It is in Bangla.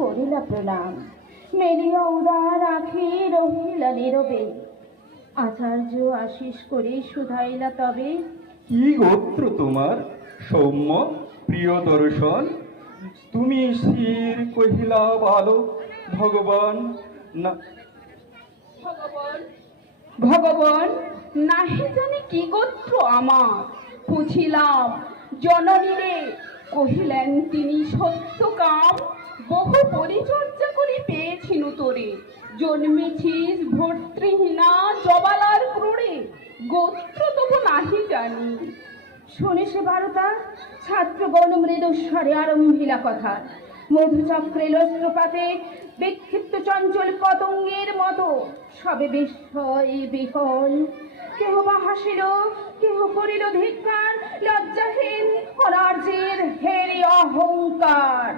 করিলা প্রণাম। মেলিয়া উদার আখি রহিলা নীরবে। আচার্য আশিস করে শুধাইলা তবে, কি গোত্র তোমার সৌম্য প্রিয় দর্শন? তুমি শির কহিলা বালক ভগবান না। ভগবান ভগবান নাহি জানি কি গোত্র আমার। পুছিলাম জননীরে, কহিলেন তিনি সত্যকাম। বহু পরিচর্যা করি পেয়েছিনু তোরে, জন্মেছিস ভর্তৃহীনা জবালার ক্রোড়ে। গোত্র তবু নাহি জানি। শুনে সে বারতা ছাত্রগণ মৃদুস্বরে আরম্ভিলা কথা। মধুচক্রে লস্ত্রপাতে বিক্ষিপ্ত চঞ্চল পতঙ্গের মতো সবে বিস্ময় বিহল। কেহ বা হাসিল, কেহ করিল ধিক্কার, লজ্জাহীন অনার্যের হেরি অহংকার।